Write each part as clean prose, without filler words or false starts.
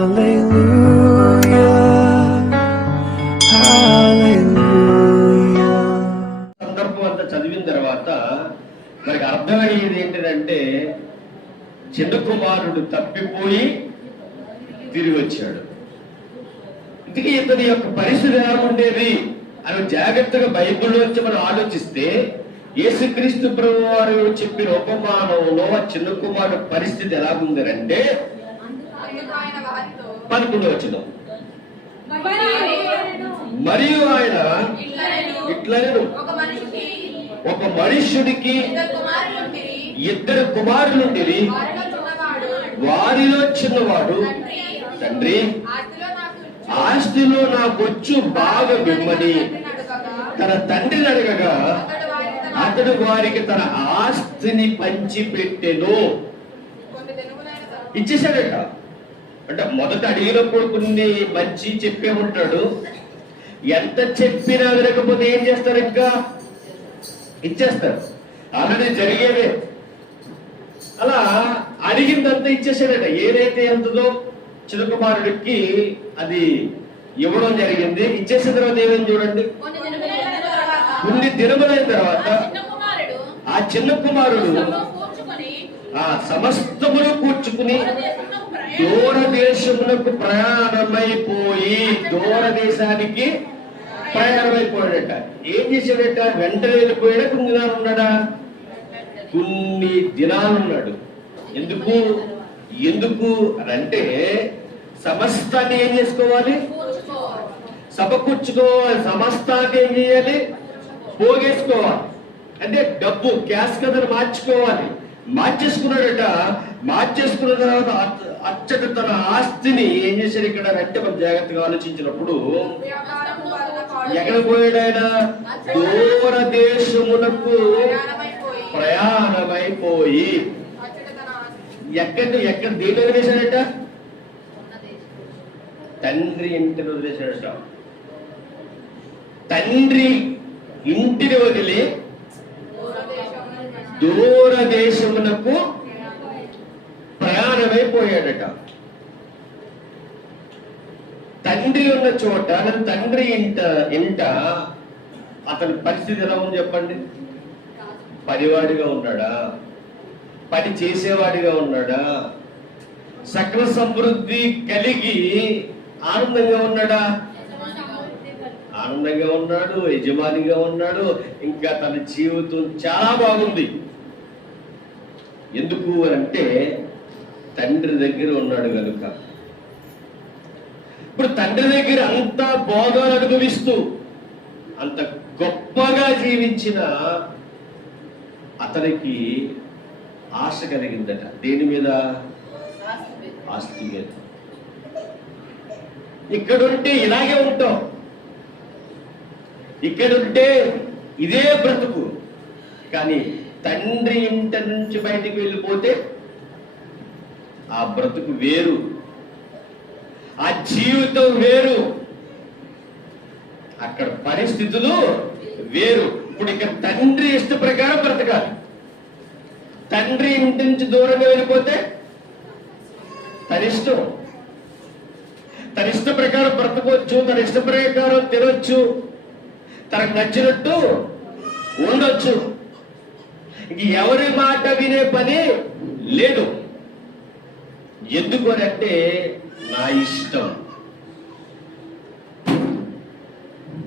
సందర్భం అంతా చదివిన తర్వాత మనకి అర్థమయ్యేది ఏంటంటే చిన్న కుమారుడు తప్పిపోయి తిరిగి వచ్చాడు. ఇంతకీ ఇతని యొక్క పరిస్థితి ఎలా ఉండేది అని జాగ్రత్తగా బైబిల్లోంచి మనం ఆలోచిస్తే యేసుక్రీస్తు ప్రభు వారు చెప్పిన ఉపమానంలో ఆ చిన్న కుమారుడు పరిస్థితి ఎలా ఉందంటే 11వ వచనం, మరియు ఆయన ఇట్లనెను, ఒక మనుష్యుడికి ఇద్దరు కుమారులుండిరి, వారిలో చిన్నవాడు తండ్రి ఆస్తిలో నాకొచ్చు బాగా మిమ్మని తన తండ్రిని అడగగా అతడు వారికి తన ఆస్తిని పంచిపెట్టెను. ఇచ్చేసాడట. అంటే మొదట అడిగినప్పుడు కొన్ని మంచి చెప్పే ఉంటాడు, ఎంత చెప్పినా వినకపోతే ఏం చేస్తారు, ఇంకా ఇచ్చేస్తారు. అలానే జరిగేవే. అలా అడిగిందంతా ఇచ్చేసాడట. ఏదైతే ఎంతదో చిన్న కుమారుడికి అది ఇవ్వడం జరిగింది. ఇచ్చేసిన తర్వాత ఏమేమి చూడండి, కొన్ని దినములైన తర్వాత ఆ చిన్న కుమారుడు ఆ సమస్తమును కూర్చుకుని దూరదేశములకు ప్రయాణమైపోయి, దూరదేశానికి ప్రయాణమైపోయాడట. ఏం చేశాడట? వెంటనే వెళ్ళిపోయాడా, కొన్ని దినాలు ఉన్నాడా? కొన్ని దినాలు ఉన్నాడు. ఎందుకు అంటే సమస్తాన్ని ఏం చేసుకోవాలి, సమకూర్చుకోవాలి. సమస్తాన్ని ఏం చేయాలి, పోగేసుకోవాలి. అంటే డబ్బు క్యాష్ కథను మార్చుకోవాలి. మార్చేసుకున్నాడట. మార్చేసుకున్న తర్వాత అచ్చట తన ఆస్తిని ఏం చేశాడు ఇక్కడ అంటే మనం జాగ్రత్తగా ఆలోచించినప్పుడు ఎక్కడ పోయాడు ఆయన? దూరదేశములకు ప్రయాణమైపోయి ఎక్కడ దేని వదిలేశాడట? తండ్రి ఇంటిని వదిలేశాడట. తండ్రి ఇంటిని వదిలి దూరదేశమునకు ప్రయాణమైపోయాడట. తండ్రి ఉన్న చోట, తండ్రి ఇంట అతని పరిస్థితి ఎలా ఉంది చెప్పండి? పనివాడిగా ఉన్నాడా? పని చేసేవాడిగా ఉన్నాడా? సకల సమృద్ధి కలిగి ఆనందంగా ఉన్నాడా? ఆనందంగా ఉన్నాడు, యజమానిగా ఉన్నాడు. ఇంకా తన జీవితం చాలా బాగుంది. ఎందుకు అంటే తండ్రి దగ్గర ఉన్నాడు కనుక. ఇప్పుడు తండ్రి దగ్గర అంత బోధన అనుభవిస్తూ అంత గొప్పగా జీవించిన అతనికి ఆశ కలిగిందట. దేని మీద? ఆస్తి మీద. ఇక్కడుంటే ఇలాగే ఉంటాం, ఇక్కడుంటే ఇదే బ్రతుకు. కానీ తండ్రి ఇంట నుంచి బయటికి వెళ్ళిపోతే ఆ బ్రతుకు వేరు, ఆ జీవితం వేరు, అక్కడ పరిస్థితులు వేరు. ఇప్పుడు ఇక్కడ తండ్రి ఇష్ట ప్రకారం బ్రతకాలి. తండ్రి ఇంటి నుంచి దూరంగా వెళ్ళిపోతే తన ఇష్టం, తన ఇష్ట ప్రకారం బ్రతకొచ్చు, తన ఇష్ట ప్రకారం తినొచ్చు, తనకు నచ్చినట్టు ఉండొచ్చు. ఇంక ఎవరి మాట వినే పని లేదు. ఎందుకు అని అంటే నా ఇష్టం,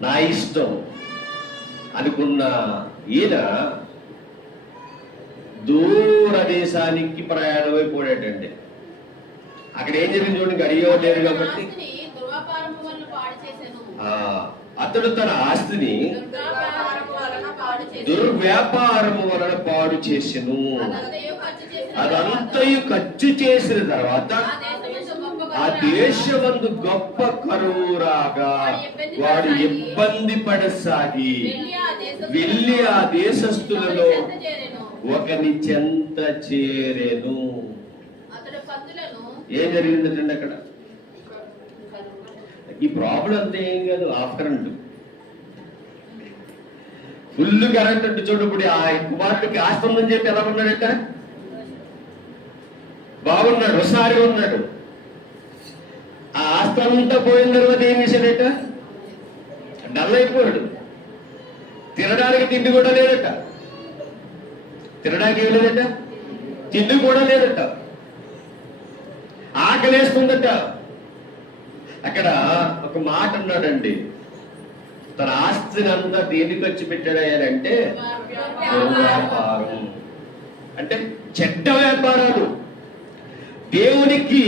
నా ఇష్టం అనుకున్న ఈయన దూరదేశానికి ప్రయాణమైపోయాడండి. అక్కడ ఏం జరిగింది చూడండి, అడిగేవాడు లేరు కాబట్టి అతడు తన ఆస్తిని దుర్వ్యాపారము వలన పాడు చేసెను. అదంతయు ఖర్చు చేసిన తర్వాత ఆ దేశమందు గొప్ప కరువు రాగా వాడు ఇబ్బంది పడసాగి వెళ్ళి ఆ దేశస్థులలో ఒకని చెంత చేరెను. ఏం జరిగిందంటే అక్కడ ఈ ప్రాబ్లం అంతా ఏం కాదు, ఆఫ్ కరెంట్, ఫుల్ కరెంట్ అంటే చూడప్పుడు ఆ కుమారుడికి ఆస్తి ఉందని చెప్పి ఎలా ఉన్నాడట? బాగున్నాడు, హుషారుగా ఉన్నాడు. ఆస్తి అంతా పోయిన తర్వాత ఏం చేశాడట? డల్ అయిపోయాడు. తినడానికి తిండి కూడా లేదట. తినడానికి ఏం లేదట, తిండి కూడా లేదట. ఆకలేస్తుందట. అక్కడ ఒక మాట అన్నాడండి, తన ఆస్తిని అంతా దేనికి వచ్చి పెట్టాడంటే వ్యాపారం. అంటే చెడ్డ వ్యాపారాలు, దేవునికి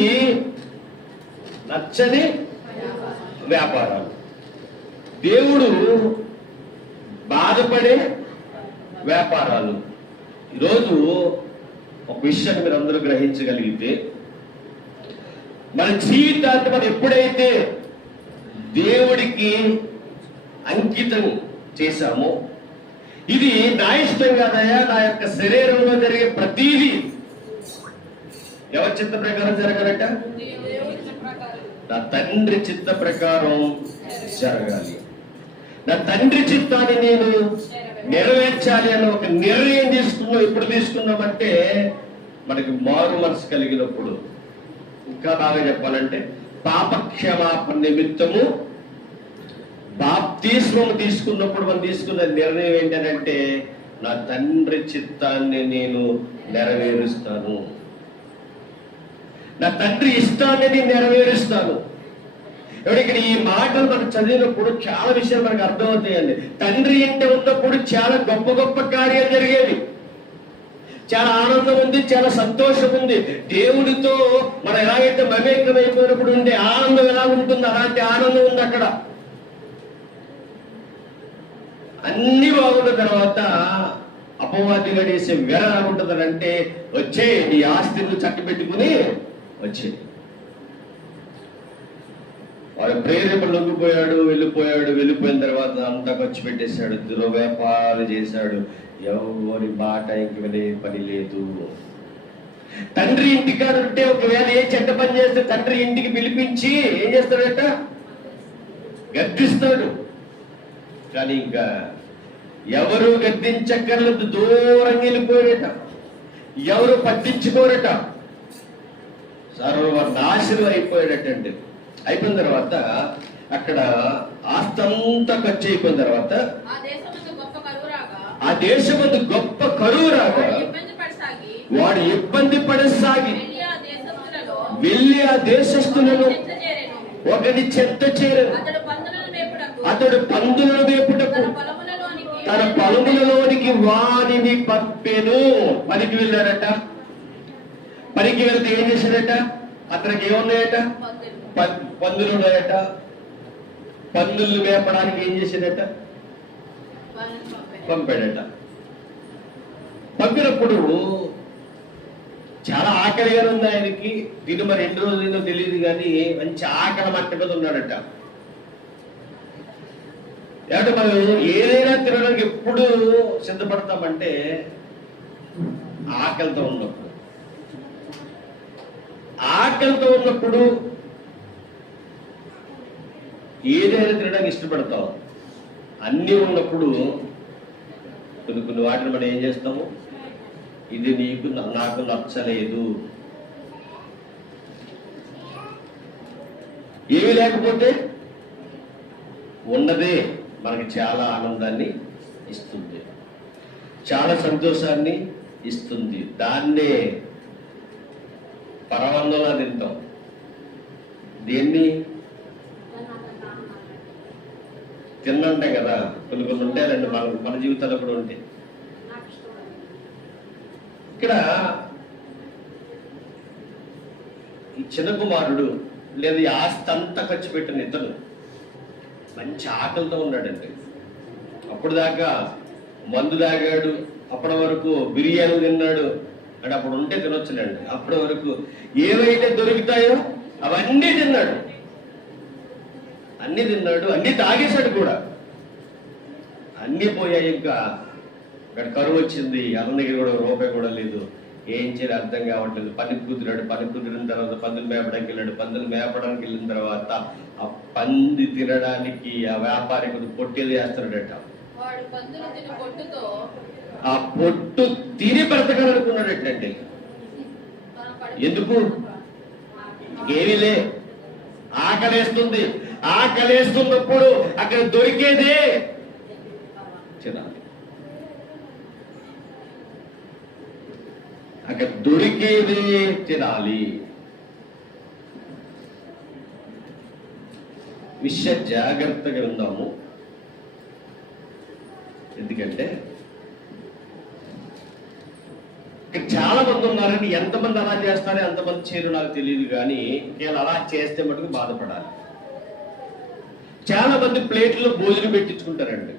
నచ్చని వ్యాపారాలు, దేవుడు బాధపడే వ్యాపారాలు. ఈరోజు ఒక విషయాన్ని మీరు అందరూ గ్రహించగలిగితే, మన జీవితాన్ని మనం ఎప్పుడైతే దేవుడికి అంకితం చేశామో, ఇది నా ఇష్టం కాదయా, నా యొక్క శరీరంలో జరిగే ప్రతీది ఎవరి చిత్త ప్రకారం జరగాలట? నా తండ్రి చిత్త ప్రకారం జరగాలి. నా తండ్రి చిత్తాన్ని నేను నెరవేర్చాలి అని ఒక నిర్ణయం తీసుకున్నాం. ఎప్పుడు తీసుకున్నామంటే మనకి మారు మనసు కలిగినప్పుడు. ఇంకా బాగా చెప్పాలంటే పాపక్షమాపణ నిమిత్తము బాప్తిస్మం తీసుకున్నప్పుడు మనం తీసుకున్న నిర్ణయం ఏంటంటే, నా తండ్రి చిత్తాన్ని నేను నెరవేరుస్తాను, నా తండ్రి ఇష్టాన్ని నేను నెరవేరుస్తాను. ఇక్కడ ఈ మాటలు మనం చదివినప్పుడు చాలా విషయాలు మనకు అర్థమవుతాయండి. తండ్రి ఇంటి ఉన్నప్పుడు చాలా గొప్ప గొప్ప కార్యాలు జరిగేవి. చాలా ఆనందం ఉంది, చాలా సంతోషం ఉంది. దేవుడితో మనం ఎలాగైతే మమేకం అయిపోయినప్పుడు ఉండే ఆనందం ఎలా ఉంటుందో అలాంటి ఆనందం ఉంది అక్కడ. అన్ని బాగున్న తర్వాత అపవాది గడేసే వెర ఎలా ఉంటుందంటే, వచ్చే నీ ఆస్తిని చక్క పెట్టుకుని వచ్చే. వాడు ప్రేరేపణ లొంగిపోయాడు, వెళ్ళిపోయిన తర్వాత అంతా ఖర్చు పెట్టేశాడు, దుర్వ్యాపారాలు చేశాడు. ఎవరి మాట ఇంక వినే పని లేదు. తండ్రి ఇంటికాడ ఉంటే ఒకవేళ ఏ చెడ్డ పని చేస్తే తండ్రి ఇంటికి పిలిపించి ఏం చేస్తాడట? గద్దిస్తాడు. కానీ ఇంకా ఎవరు గద్దించక్కర్లేదు, దూరంగా వెళ్ళిపోయాడట. ఎవరు పట్టించుకోరట. సర్వనాశనం అయిపోయాడటండి. అయిపోయిన తర్వాత అక్కడ ఆస్తంతా ఖర్చు అయిపోయిన తర్వాత ఆ దేశమందు గొప్ప కరువు రాగా వాడు ఇబ్బంది పడసాగి వెళ్ళి ఆ దేశస్తులను ఒకటి చెత్త చేరను. అతడు పందులను మేపుటకు తన పొలములలోనికి వారిని పంపెను. పనికి వెళ్ళాడట. పనికి వెళ్తే ఏం చేశాడట? అతనికి ఏమున్నాయట? పందులు ఉన్నాయట. పందులు మేపడానికి ఏం చేశాడట? పంపాడట. పంపినప్పుడు చాలా ఆకలిగా ఉంది ఆయనకి. దీని మరి 2 రోజులు తెలియదు కానీ మంచి ఆకలి మట్ట మీద ఉన్నాడట. ఏమంటే మనం ఏదైనా తినడానికి ఎప్పుడు సిద్ధపడతామంటే ఆకలితో ఉన్నప్పుడు. ఆకలితో ఉన్నప్పుడు ఏదైనా తినడానికి ఇష్టపడతాం. అన్నీ ఉన్నప్పుడు కొన్ని వాటిని మనం ఏం చేస్తాము? ఇది నాకు నచ్చలేదు. ఏమి లేకపోతే ఉన్నదే మనకి చాలా ఆనందాన్ని ఇస్తుంది, చాలా సంతోషాన్ని ఇస్తుంది. దాన్నే పరమాన్నంలా తింటాం. దేన్ని తిన్నంటాం కదా. కొన్ని ఉంటాయండి మన జీవితాల్లో కూడా ఉంటాయి. ఇక్కడ ఈ చిన్న కుమారుడు లేదా ఈ ఆస్తి అంతా ఖర్చు పెట్టిన ఇతను మంచి ఆకలితో ఉన్నాడండి. అప్పుడు దాకా మందు తాగాడు, అప్పటి వరకు బిర్యానీ తిన్నాడు. అంటే అప్పుడు ఉంటే తినొచ్చులేండి. అప్పటి వరకు ఏవైతే దొరుకుతాయో అవన్నీ తిన్నాడు, అన్ని తాగేశాడు కూడా. అన్ని పోయాయి. ఇంకా ఇక్కడ కరువు వచ్చింది. అన్న దగ్గర కూడా రూపాయి కూడా లేదు. ఏం చేయాలి అర్థం కావట్లేదు. పనికి కుదిరిన తర్వాత పందులు మేపడానికి వెళ్ళాడు. పందులు మేపడానికి వెళ్ళిన తర్వాత ఆ పంది తినడానికి ఆ వ్యాపారికుడు పొట్టేలు చేస్తున్నాడట. ఆ పొట్టు తిని బ్రతకాలనుకున్నాడటండి. ఎందుకు? ఏమీలే, ఆకలేస్తుంది. ఆకలేస్తున్నప్పుడు అక్కడ దొరికేదే తినాలి. అక్కడ దొరికేదే తినాలి. విషయం జాగ్రత్తగా ఉందాము. ఎందుకంటే ఇక్కడ చాలా మంది ఉన్నారని, ఎంతమంది అలా చేస్తారో ఎంతమంది చేయరు నాకు తెలియదు, కానీ వీళ్ళు అలా చేస్తే మటుకు బాధపడాలి. చాలా మంది ప్లేట్లో భోజనం పెట్టించుకుంటారండి.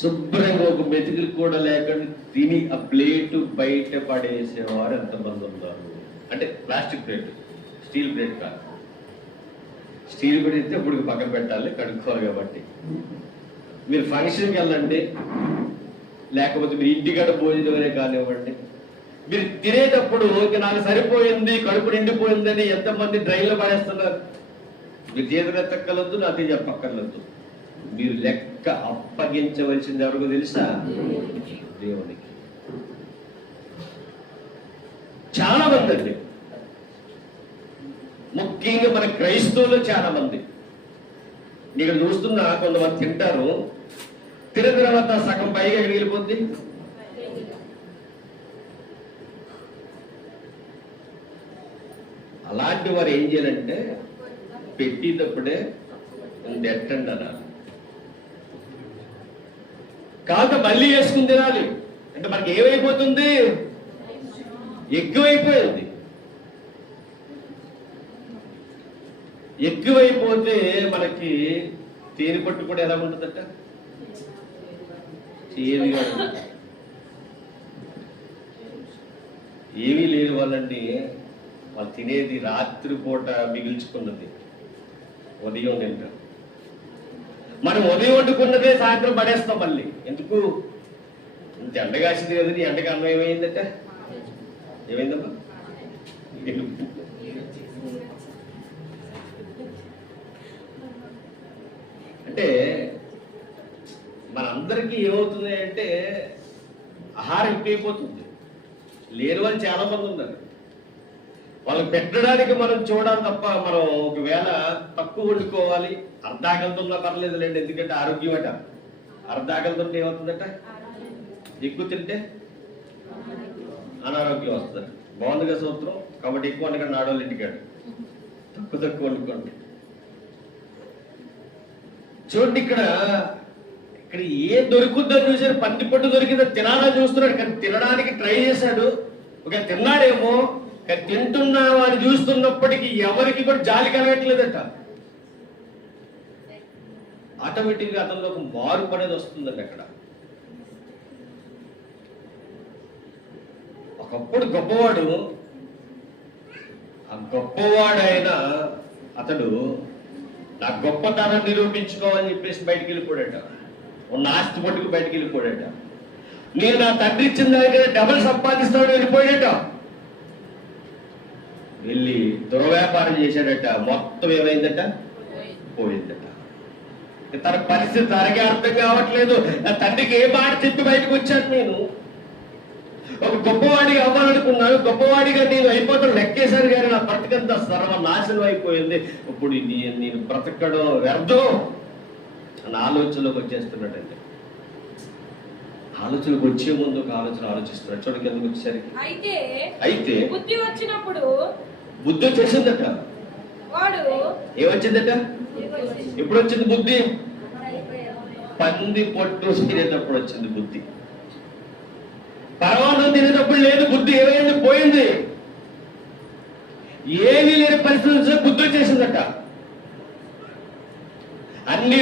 శుభ్రంగా ఒక మెతుకులు కూడా లేకుండా తిని ఆ ప్లేటు బయట పడేసేవారు ఎంతమంది ఉన్నారు. అంటే ప్లాస్టిక్ ప్లేట్, స్టీల్ ప్లేట్ కాదు. స్టీల్ కూడా ఇస్తే ఇప్పుడు పక్కన పెట్టాలి, కడుక్కోవాలి. కాబట్టి మీరు ఫంక్షన్కి వెళ్ళండి, లేకపోతే మీరు ఇంటికాడ భోజనమే కానివ్వండి, మీరు తినేటప్పుడు నాకు సరిపోయింది, కడుపు నిండిపోయిందని ఎంతమంది డ్రైన్లో పడేస్తున్నారు. మీరు చేతులు ఎత్తక్కర్లేదు, నాకు చెప్పక్కర్లేదు. మీరు లెక్క అప్పగించవలసింది ఎవరికో తెలుసా? దేవునికి. చాలా మంది అండి, ముఖ్యంగా మన క్రైస్తవులు చాలా మంది. ఇక్కడ చూస్తున్నా కొంతమంది తింటారు, తిన్న తర్వాత సగం పైగా వెళ్ళిపోద్ది. అలాంటి వారు ఏం చేయాలంటే పెట్టేటప్పుడే ఎట్టండి అన్నారు. కాదు మళ్ళీ వేసుకుని తినాలి. అంటే మనకి ఏమైపోతుంది? ఎక్కువైపోయింది. ఎక్కువైపోతే మనకి తేనె పట్టు కూడా ఎలా ఉంటుందట? చేదుగా. ఏమీ లేని వాళ్ళండి, వాళ్ళు తినేది రాత్రిపూట మిగిల్చుకున్నది ఉదయం తింటారు. మనం ఉదయం వండుకున్నదే సాయంత్రం పడేస్తాం మళ్ళీ. ఎందుకు? ఇంత ఎండగాసింది కదా, నీ ఎండగా అన్నం ఏమైందట? ఏమైందమ్మా? అంటే మనందరికీ ఏమవుతుంది అంటే ఆహారం ఎక్కువైపోతుంది. లేని వాళ్ళు చాలా మంది ఉన్నారు. వాళ్ళకి పెట్టడానికి మనం చూడాలి తప్ప, మనం ఒకవేళ తక్కువ వండుకోవాలి, అర్ధాకలతున్నా పర్లేదు లేండి, ఎందుకంటే ఆరోగ్యం అట. అర్ధాకలతుంటే ఏమవుతుందట? ఎక్కువ తింటే అనారోగ్యం వస్తుంది. బాగుందిగా సూత్రం. కాబట్టి ఎక్కువ వండుకండి ఆడవాళ్ళు ఇంటికాడు, తక్కువ వండుకోండి. చూడండి, ఇక్కడ ఏ దొరుకుద్దని చూసారు. పంది పట్టు దొరికిందో తినాలని చూస్తున్నాడు, కానీ తినడానికి ట్రై చేశాడు. ఒక తిన్నాడేమో, కానీ తింటున్నా వాడిని చూస్తున్నప్పటికీ ఎవరికి కూడా జాలి కలగట్లేదట. ఆటోమేటిక్గా అతనిలో ఒక మార్పు అనేది వస్తుందండి. అక్కడ ఒకప్పుడు గొప్పవాడు, ఆ గొప్పవాడైన అతడు నా గొప్పతనం నిరూపించుకోవాలని చెప్పేసి బయటికి వెళ్ళిపోయాడట. ఉన్న ఆస్తి పట్టుకు బయటికి వెళ్ళిపోయాడట. నేను నా తండ్రి ఇచ్చిన దగ్గర డబుల్ సంపాదిస్తాడు వెళ్ళిపోయాడట. వెళ్ళి దుర్వ్యాపారం చేశాడట. మొత్తం ఏమైందట? పోయిందట. తన పరిస్థితి తనకే అర్థం కావట్లేదు. నా తండ్రికి ఏ మాట చెప్పి బయటకు వచ్చాను. నేను ఒక గొప్పవాడిగా అవ్వాలనుకున్నాను, గొప్పవాడిగా నేను అయిపోతాను లెక్కేశాను, కానీ నా బ్రతకంతా సర్వనాశనం అయిపోయింది. ఇప్పుడు నేను బ్రతకడం వ్యర్థం అన్న ఆలోచనలోకి వచ్చేస్తున్నాడండి. ఆలోచనకు వచ్చే ముందు ఒక ఆలోచన ఆలోచిస్తున్నాడు. చూడకి ఎందుకు వచ్చేసరికి అయితే బుద్ధి వచ్చినప్పుడు, బుద్ధి వచ్చేసిందట. వాడు ఏమొచ్చిందట? ఎప్పుడు వచ్చింది బుద్ధి? పంది పొట్టు తినేటప్పుడు వచ్చింది బుద్ధి. పరమాన్నం తినేటప్పుడు లేదు బుద్ధి. ఏమైంది? పోయింది. ఏమీ లేని పరిస్థితి బుద్ధి వచ్చేసిందట. అన్ని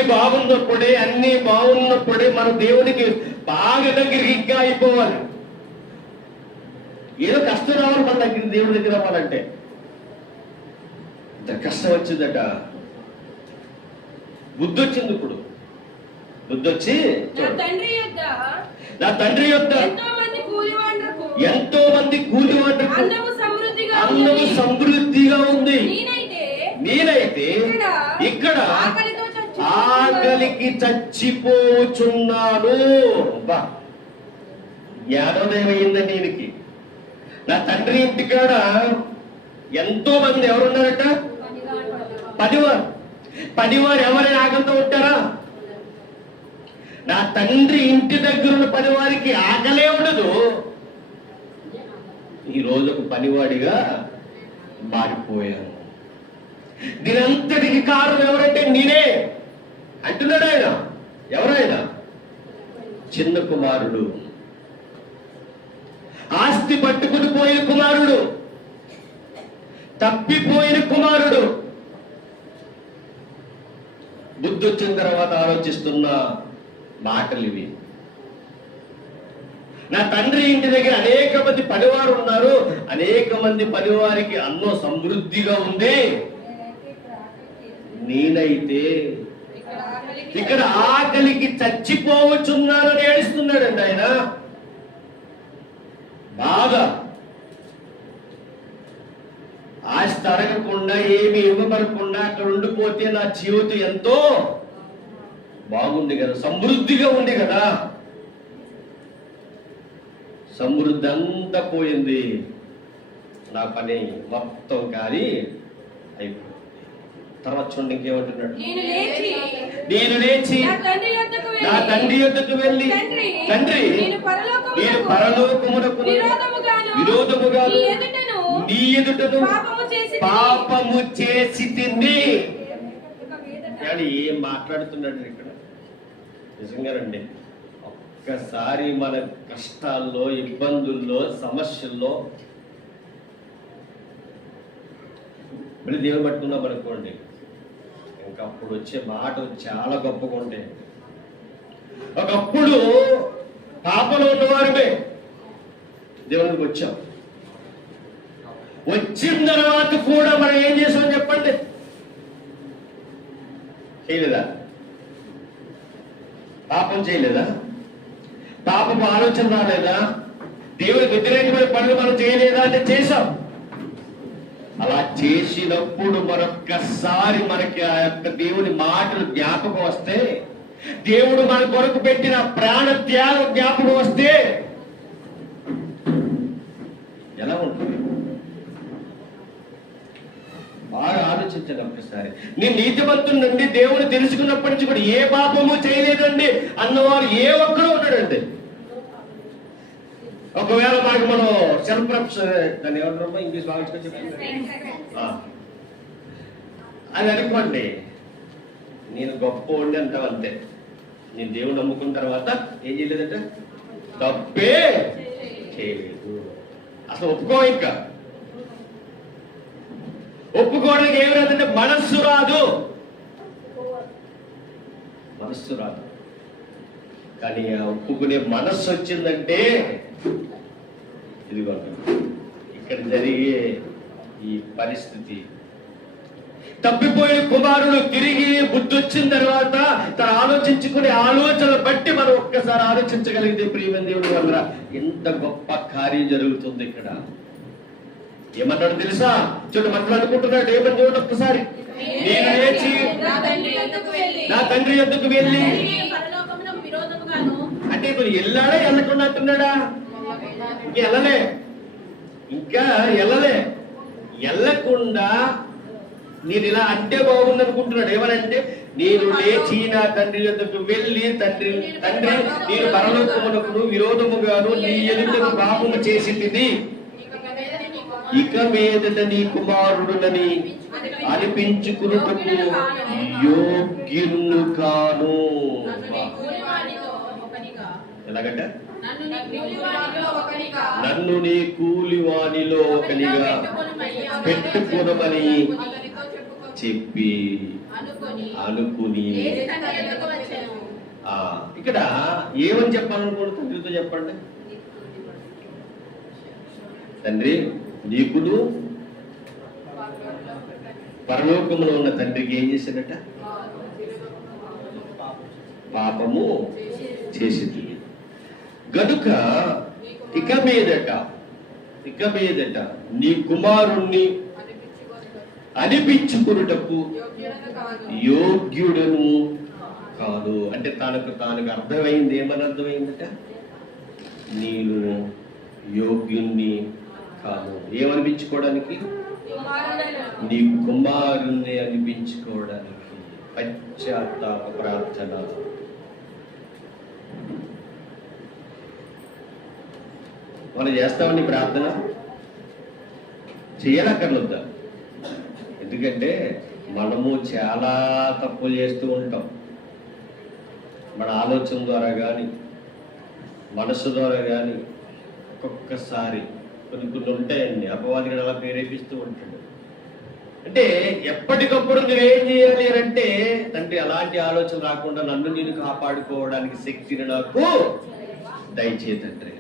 బాగున్నప్పుడే మన దేవునికి బాగా దగ్గరికి ఇంకా అయిపోవాలి. ఏదో కష్టం రావాలి మన దగ్గర, దేవుడి దగ్గర రావాలంటే. ఇంత కష్టం వచ్చిందట. బుద్ధి వచ్చింది. ఇప్పుడు బుద్ధి వచ్చి నా తండ్రి యొక్క ఎంతో మంది కూలివాళ్లకు అన్నము సమృద్ధిగా ఉంది. నేనైతే ఇక్కడ ఆకలికి చచ్చిపోచున్నాను. జ్ఞానోదయం అయిందండి ఈయనకి. నా తండ్రి ఇంటికాడ ఎంతో మంది ఎవరున్నారట? పనివారు ఎవరైనా ఆకలితో ఉంటారా? నా తండ్రి ఇంటి దగ్గర ఉన్న పనివారికి ఆకలే ఉండదు. ఈ రోజు ఒక పనివాడిగా మారిపోయాను. దీనంతటికి కారణం ఎవరంటే నేనే అంటున్నాడు ఆయన. ఎవరైనా చిన్న కుమారుడు, ఆస్తి పట్టుకుని పోయిన కుమారుడు, తప్పిపోయిన కుమారుడు, బుద్ధి వచ్చిన తర్వాత ఆలోచిస్తున్న మాటలు ఇవి. నా తండ్రి ఇంటి దగ్గర అనేక మంది పనివారు ఉన్నారు, అనేక మంది పనివారికి అన్నం సమృద్ధిగా ఉంది, నేనైతే ఇక్కడ ఆకలికి చచ్చిపోవచ్చున్నానని ఏడుస్తున్నాడండి ఆయన. బాగా ఆస్తి అడగకుండా ఏమి ఇవ్వబడకుండా అక్కడ ఉండిపోతే నా జీవితం ఎంతో బాగుంది కదా, సమృద్ధిగా ఉంది కదా. సమృద్ధి అంతా పోయింది, నా పని మొత్తం కానీ అయిపోయింది. తర్వాత చూడండి ఇంకేమంటున్నాడు, నేను లేచి నా తండ్రి యొద్దకు వెళ్ళి, తండ్రి నేను పరలోకమునకు విరోధముగా నీ ఎదుటను పాపము చేసి తిని. కానీ ఏం మాట్లాడుతున్నాడు ఇక్కడ? నిజంగానండి, ఒక్కసారి మన కష్టాల్లో, ఇబ్బందుల్లో, సమస్యల్లో మళ్ళీ దేవుని పట్టుకున్నాం అనుకోండి, ఇంకా అప్పుడు వచ్చే మాట చాలా గొప్పగా ఉంటాయి. ఒకప్పుడు పాపలో ఉన్నవారమే దేవునికి వచ్చాం. వచ్చిన తర్వాత కూడా మనం ఏం చేసాం చెప్పండి? చేయలేదా? పాపం చేయలేదా? పాపపు ఆలోచన రాలేదా? దేవునికి వ్యతిరేకమైన పనులు మనం చేయలేదా అంటే చేశాం. అలా చేసినప్పుడు మరొక్కసారి మనకి ఆ యొక్క దేవుని మాటలు జ్ఞాపకం వస్తే, దేవుడు మన కొరకు పెట్టిన ప్రాణ త్యాగం జ్ఞాపకం వస్తే ఎలా ఉంటుంది? బాగా ఆలోచించండి ఒక్కసారి. నేను నీతిమంతునండి, దేవుడు తెలుసుకున్నప్పటి నుంచి కూడా ఏ పాపము చేయలేదండి అన్నవారు ఏ ఒక్కరూ ఉన్నాడండి. ఒకవేళ మనకు మనం సెల్ఫ్ దాన్ని ఏమంటారమ్మా ఇంగ్లీష్ బాగా చెప్పండి, అది అనుకోండి, నేను గొప్ప ఉండి అంటావు అంతే. నేను దేవుడు నమ్ముకున్న తర్వాత ఏం చేయలేదంటే తప్పే చేయలేదు. అసలు ఒప్పుకో, ఇంకా ఒప్పుకోవడానికి ఏమి రాదంటే మనస్సు రాదు. కానీ ఆ ఒప్పుకునే మనస్సు వచ్చిందంటే ఇదిగో ఇక్కడ జరిగే ఈ పరిస్థితి. తప్పిపోయిన కుమారుడు తిరిగి బుద్ధి వచ్చిన తర్వాత తను ఆలోచించుకునే ఆలోచనలు బట్టి మనం ఒక్కసారి ఆలోచించగలిగితే ప్రియమైన దేవుడి వల్ల ఎంత గొప్ప కార్యం జరుగుతుంది ఇక్కడ. ఏమన్నాడు తెలుసా? చూడు, మనలో అనుకుంటున్నాడు ఏమని చూడండి ఒక్కసారి. నేను లేచి నా తండ్రి యొద్దకు వెళ్ళి, అంటే ఇప్పుడు వెళ్ళాడా వెళ్ళకుండా అంటున్నాడా? ఇంకా వెళ్ళకుండా నేను ఇలా అంటే బాగుంది అనుకుంటున్నాడు. ఏమనంటే నేను లేచి నా తండ్రి యొద్దకు వెళ్ళి, తండ్రి నేను పరలోకమునకు విరోధముగాను నీ ఎదుటకు పాపము చేసి తిని, ఇక మీదట నీ కుమారుడునని అనిపించుకున్నటకు యోగ్యును కాను. ఎలాగంట? నన్ను నీ కూలివానిలో ఒకనిగా పెట్టుకునమని చెప్పి అనుకుని. ఇక్కడ ఏమని చెప్పాలనుకోండి తండ్రితో చెప్పండి. తండ్రి, నీకును పరలోకములో ఉన్న తండ్రికి ఏం చేశాడట? పాపము చేసింది గనుక ఇక మీదట నీ కుమారుణ్ణి అనిపించుకున్నటకు యోగ్యుడను కాదు. అంటే తనకు అర్థమైంది. ఏమని అర్థమైందట? నేను యోగ్యుణ్ణి కాదు. ఏమనిపించుకోవడానికి? నీ కుమారుణ్ణి అనిపించుకోవడానికి పశ్చాత్తాప ప్రార్థన. మనం చేస్తామని ప్రార్థన చేయనక్కర్లొద్దా? ఎందుకంటే మనము చాలా తప్పులు చేస్తూ ఉంటాం. మన ఆలోచన ద్వారా కానీ మనసు ద్వారా కానీ ఒక్కొక్కసారి కొన్ని ఉంటాయండి. అపవాదిని అలా ప్రేరేపిస్తూ ఉంటాడు. అంటే ఎప్పటికప్పుడు నువ్వేం చేయాలి అంటే, తండ్రి అలాంటి ఆలోచన రాకుండా నన్ను నేను కాపాడుకోవడానికి శక్తిని నాకు దయచేయి తండ్రి.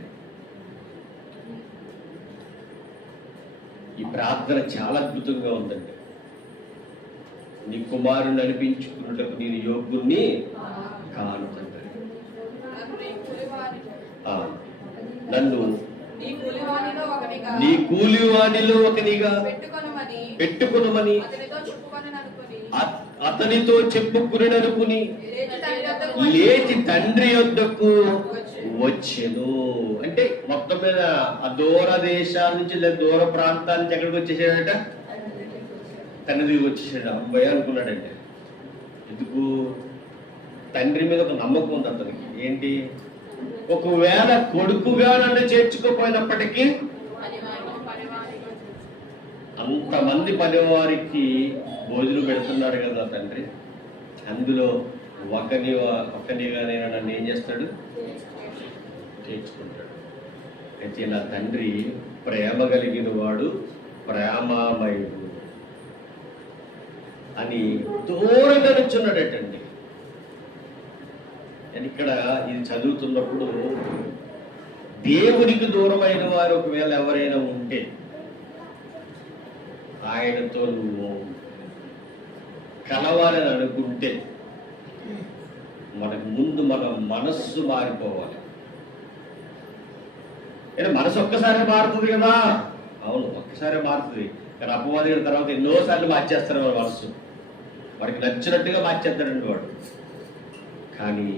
ఈ ప్రార్థన చాలా అద్భుతంగా ఉందండి. నీ కుమారుని అనిపించుకున్నట్టు నేను యోగ్యుణ్ణి కాను తండ్రి. నన్ను నీ కూలివానిలో ఒకనిగా పెట్టుకొనమని అతనితో చెప్పుకుని లేచి తండ్రి యొద్దకు వచ్చెను. అంటే మొత్తం మీద ఆ దూర దేశాల నుంచి లేదా దూర ప్రాంతాల నుంచి ఎక్కడికి వచ్చేసాడట? తండ్రి దగ్గరికి వచ్చేసాడు. అబ్బాయి అనుకున్నాడంటే, ఎందుకు? తండ్రి మీద ఒక నమ్మకం ఉంది అతనికి. ఏంటి? ఒకవేళ కొడుకుగా నన్ను చేర్చుకోపోయినప్పటికీ అంతమంది పనివారికి భోజనం పెడుతున్నాడు కదా తండ్రి, అందులో ఒక్కనిగా నేను నన్ను ఏం చేస్తాడు? చేర్చుకుంటాడు. అయితే నా తండ్రి ప్రేమ కలిగిన వాడు, ప్రేమామయుడు అని దూరంగా నుంచున్నాడటండి. నేను ఇక్కడ ఇది చదువుతున్నప్పుడు దేవునికి దూరమైన వారు ఒకవేళ ఎవరైనా ఉంటే ఆయనతో నువ్వు కలవాలని అనుకుంటే మనకు ముందు మన మనస్సు మారిపోవాలి. మనసు ఒక్కసారి మారుతుంది కదా? అవును, ఒక్కసారి మారుతుంది. కానీ అపవాది తర్వాత ఎన్నోసార్లు మార్చేస్తారు మన మనస్సు. వాడికి నచ్చినట్టుగా మార్చేస్తాడండి వాడు. కానీ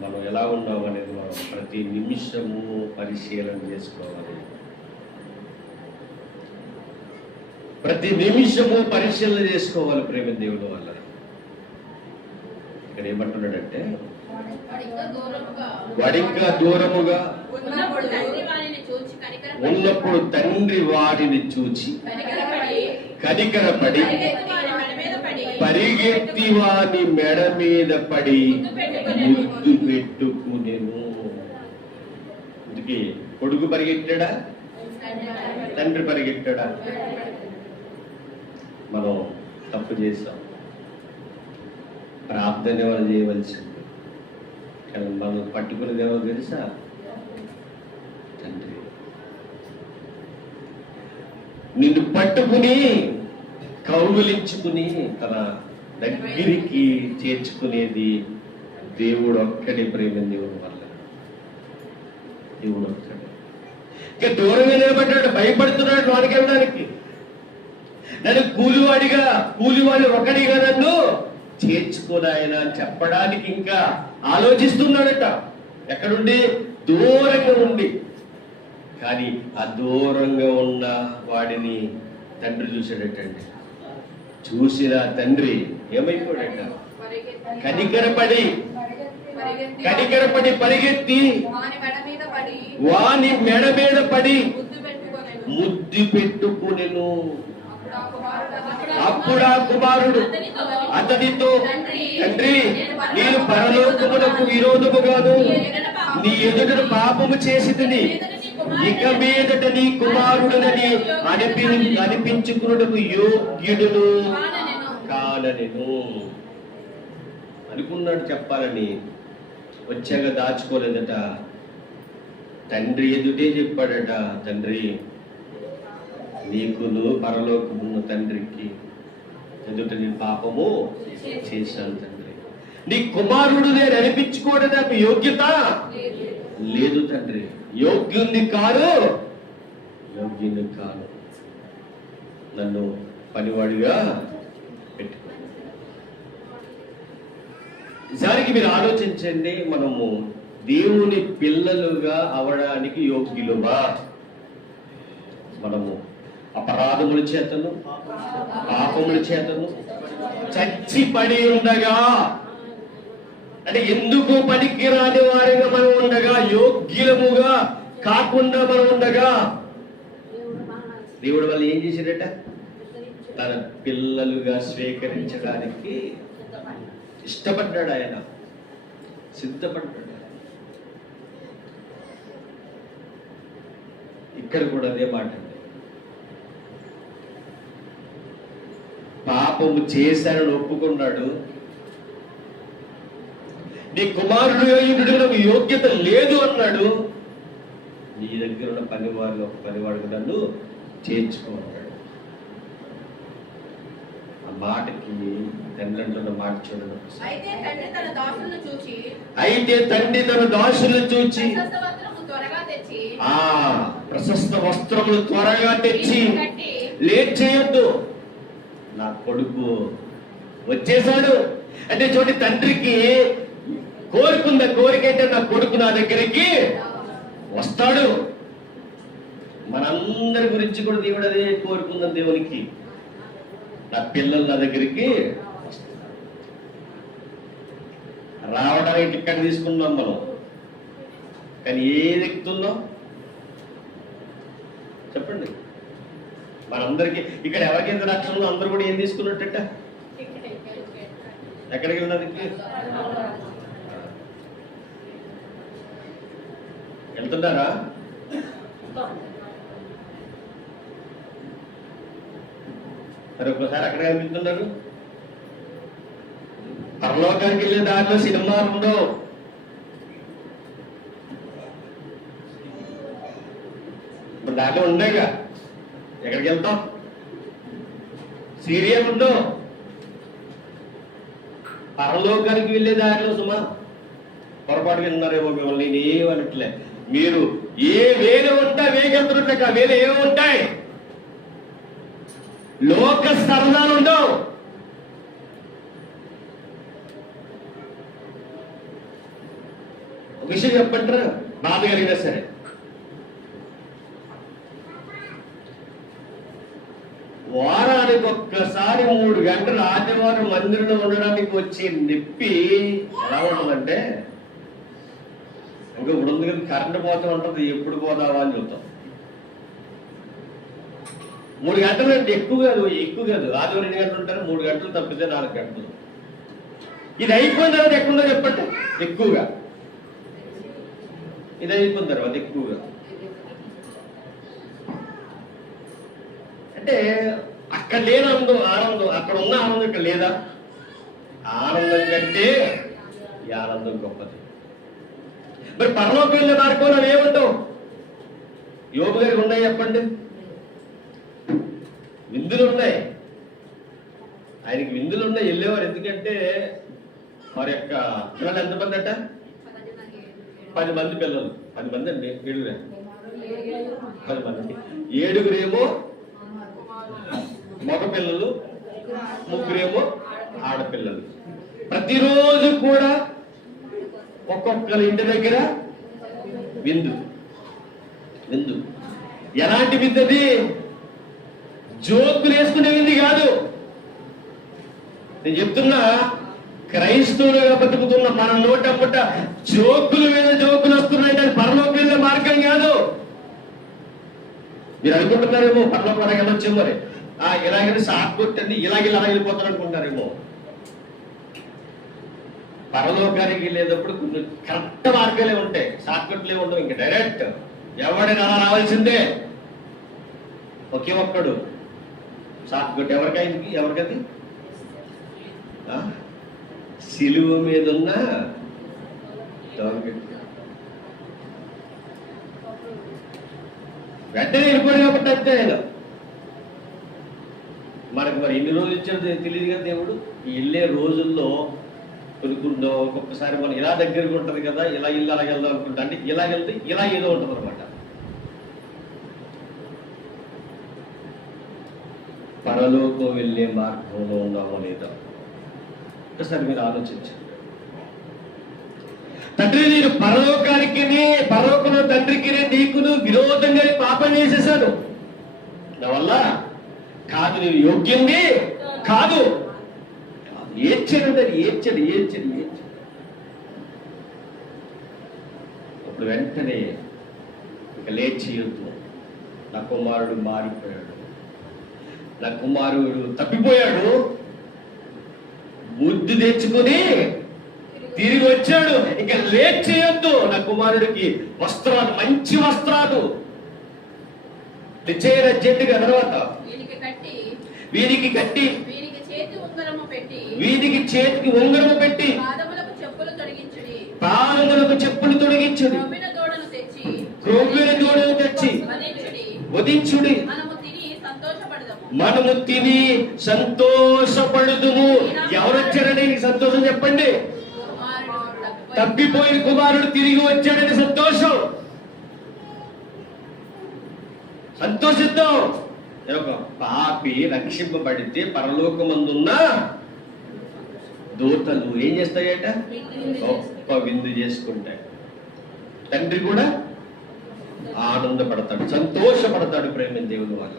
మనం ఎలా ఉన్నామనేది మనం ప్రతి నిమిషము పరిశీలన చేసుకోవాలి. ప్రతి నిమిషము పరిశీలన చేసుకోవాలి ప్రేమ దేవుడు వల్ల. ఇక్కడ ఏమంటున్నాడంటే, వాడింకా దూరముగా ఉన్నప్పుడు తండ్రి వాడిని చూచి కనికరపడి పరిగెత్తి వాని మెడ మీద పడి ముద్దు పెట్టుకునేను. అందుకే కొడుకు పరిగెట్టాడా? తండ్రి పరిగెట్టాడా? మనం తప్పు చేస్తాం. ప్రార్థన ఎవరు చేయవలసింది? కానీ మనం పట్టుకునేది ఎవరు తెలుసా? తండ్రి. నిన్ను పట్టుకుని కౌగులించుకుని తన దగ్గరికి చేర్చుకునేది దేవుడు ఒక్కడే. ప్రేమ దేవుడు వల్ల దేవుడు ఒక్కడే. ఇంకా దూరంగా నిలబడ్డాడు, భయపడుతున్నాడు వాడికి వెళ్ళడానికి. నన్ను కూలివాడి ఒకడిగా నన్ను చేర్చుకోనాయన అని చెప్పడానికి ఇంకా ఆలోచిస్తున్నాడట. ఎక్కడుండి? దూరంగా ఉండి. కానీ ఆ దూరంగా ఉన్న వాడిని తండ్రి చూశాడటండి. చూసిన తండ్రి ఏమైపోయాడట? కనికరపడి పరిగెత్తి వాని మెడ మీద పడి ముద్దు పెట్టుకునెను. అప్పుడు ఆ కుమారుడు అతనితో, తండ్రి, నేను పరలోకమునకు విరోధముగాను నీ ఎదుట పాపము చేసితిని, ఇక మీదట నీ కుమారుడనని అనిపించుకున్నటకు యోగ్యుడును కాననెను. అనుకున్నాడు చెప్పాలని, వచ్చాక దాచుకోలేదట. తండ్రి ఎదుటే చెప్పాడట, తండ్రి నీకును పరలోకమున్న తండ్రికి ఎదుట నేను పాపము చేశాను తండ్రి. నీ కుమారుడు నేను అనిపించుకోవడం నాకు యోగ్యత లేదు తండ్రి. యోగ్యుని కాను. నన్ను పనివాడిగా పెట్టుకో. నిజానికి మీరు ఆలోచించండి, మనము దేవుని పిల్లలుగా అవడానికి యోగ్యులుగా? మనము అపరాధముల చేతను పాపముల చేతను చచ్చి పడి ఉండగా, అంటే ఎందుకు పనికిరాని వారిగా మనం ఉండగా, యోగ్యముగా కాకుండా మనం ఉండగా దేవుడు వాళ్ళు ఏం చేశాడట? తన పిల్లలుగా స్వీకరించడానికి ఇష్టపడ్డాడు, ఆయన సిద్ధపడ్డాడు. ఇక్కడ కూడా అదే మాట అండి. పాపము చేశానని ఒప్పుకున్నాడు. నీ కుమారుడు నాకు యోగ్యత లేదు అన్నాడు. నీ దగ్గర ఉన్న పనివాళ్ళు ఒక పనివాడికి నన్ను చేర్చుకోన్నాడు. ఆ మాటకి తండ్రి అంటున్న మాట చూడండి. అయితే తండ్రి తన దాసులను చూచి ప్రశస్త వస్త్రములు త్వరగా తెచ్చి లేట్ చేయొద్దు, నా కొడుకు వచ్చేసాడు అంటే చూడండి, తండ్రికి కోరుకుందా? కోరిక అంటే నా కొడుకు నా దగ్గరికి వస్తాడు. మనందరి గురించి కూడా దేవుడు అదే కోరుకుందాం. దేవునికి నా పిల్లలు నా దగ్గరికి రావడానికి టికెట్ తీసుకున్నాం మనం, కానీ ఏది ఎక్కుతున్నాం చెప్పండి? మనందరికి ఇక్కడ ఎవరికి ఎంత రక్షణ అందరూ కూడా ఏం తీసుకున్నట్ట? ఎక్కడికి వెళ్ళడానికి వెళ్తున్నారా? మరి ఒక్కసారి అక్కడ కనిపిస్తున్నారు. పరలోకానికి వెళ్ళే దారిలో సినిమాలు ఉండవు. ఇప్పుడు దాంట్లో ఉండేగా, ఎక్కడికి వెళ్తాం? సీరియల్ ఉండవు. పరలోకానికి వెళ్ళే దారిలో సుమా పొరపాటు విన్నారేమో మిమ్మల్ని నేను ఏమనట్లే. మీరు ఏ వేలు ఉంటా వేగెళ్తున్నట్టు ఆ వేలు ఏమి ఉంటాయి? లోక సరదాలు ఉండవు. ఒక విషయం చెప్పంటారా, బాధ కలిగినా సరే, వారానికి ఒక్కసారి 3 గంటలు ఆదివారం మందిరంలో ఉండడానికి వచ్చే నొప్పి ఎలా ఉంటుందంటే, ఇంకా ఇప్పుడు ఉంది కదా కరెంట్ పోతూ ఉంటుంది, ఎప్పుడు పోదావా అని చూద్దాం. 3 గంటలు అంటే ఎక్కువ కాదు. ఆదివారం 2 గంటలు ఉంటారు, 3 గంటలు తప్పితే 4 గంటలు. ఇది అయిపోయిన తర్వాత ఎక్కువ చెప్పండి, ఎక్కువగా ఇది అయిపోయిన తర్వాత ఎక్కువగా అంటే అక్కడ లేని ఆనందం, అక్కడ ఉన్న ఆనందం ఇక్కడ లేదా? ఆనందం కంటే ఈ ఆనందం గొప్పది. మరి పరలోకి వెళ్ళే మార్గంలో ఏముంటావు? యోగు గారికి ఉన్నాయి చెప్పండి, విందులు ఉన్నాయి. ఆయనకి విందులు ఉన్నాయి, వెళ్ళేవారు. ఎందుకంటే వారి యొక్క పిల్లలు ఎంతమంది అట? 10 మంది పిల్లలు. 10 మంది అండి, 7 10 మంది. 7 మగ పిల్లలు, 3 ఆడపిల్లలు. ప్రతిరోజు కూడా ఒక్కొక్కరి ఇంటి దగ్గర విందు. ఎలాంటి విందు అది? జోకులు వేసుకునే విందు కాదు. నేను చెప్తున్నా, క్రైస్తవులుగా బతుకుతున్న మన నోటమ్మట జోకులు మీద జోకులు వస్తున్నాయి, కానీ పరలోకి వెళ్ళే మార్గం కాదు. మీరు అనుకుంటున్నారేమో పరలోకి వరకు వెళ్ళొచ్చేమో, మరి ఇలాగని సాకు కొట్టండి ఇలా వెళ్ళిపోతారు అనుకుంటారేమో. పరలోకానికి వెళ్ళేటప్పుడు కొన్ని కరెక్ట్ మార్గాలే ఉంటాయి, షార్ట్ కట్లే ఉండవు. ఇంకా డైరెక్ట్ ఎవడైనా అలా రావాల్సిందే. ఒకే ఒక్కడు షార్ట్ కట్. ఎవరికది? సిలువ మీద ఉన్న వెంటనే వెళ్ళిపోయాడు కాబట్టి అంతే. ఆయన మనకు మరి ఎన్ని రోజులు ఇచ్చాడో తెలియదు కదా దేవుడు. వెళ్ళే రోజుల్లో కొనుక్కుంటూ ఒక్కొక్కసారి మనం ఇలా దగ్గరగా ఉంటుంది కదా, ఇలా ఇల్లు అలాగ వెళ్దాం అనుకుంటా, అంటే ఇలా వెళ్తే ఇలా ఏదో ఉంటుంది అనమాట. పరలోకం వెళ్ళే మార్గంలో ఉన్నామో లేదా ఒకసారి మీరు ఆలోచించండి. తండ్రి, నేను పరలోకంలో తండ్రికి నీకును విరోధంగా పాపం చేసేసాను. నా వల్ల కాదు, నేను యోగ్యంగా కాదు. ఏడ్చాడు, ఏడ్చాడు ఏడ్చాడు ఏడ్చాడు. అప్పుడు వెంటనే ఇక లేట్ చేయొద్దు, నా కుమారుడు మారిపోయాడు, నా కుమారుడు తప్పిపోయాడు, బుద్ధి తెచ్చుకొని తిరిగి వచ్చాడు, ఇక లేట్ చేయొద్దు. నా కుమారుడికి వస్త్రాలు, మంచి వస్త్రాలు తెచ్చేయరు అర్జెంటుగా. తర్వాత వీరికి కట్టి వీరికి చేతికి ఉంగరము పెట్టి పాదములకు చెప్పులు తొడిగించుడి, క్రొవ్విన దూడను తెచ్చి వధించుడి, మనము తిని సంతోషపడుదుము. ఎవరు వచ్చారని నీకు సంతోషం చెప్పండి? తప్పిపోయిన కుమారుడు తిరిగి వచ్చాడని సంతోషం. సంతోషిద్దాం. ఒక పాపి రక్షింపబడితే పరలోకమందున్న దూతలు ఏం చేస్తాయట? గొప్ప విందు చేసుకుంటాయి. తండ్రి కూడా ఆనందపడతాడు, సంతోషపడతాడు ప్రేమ దేవుని వల్ల.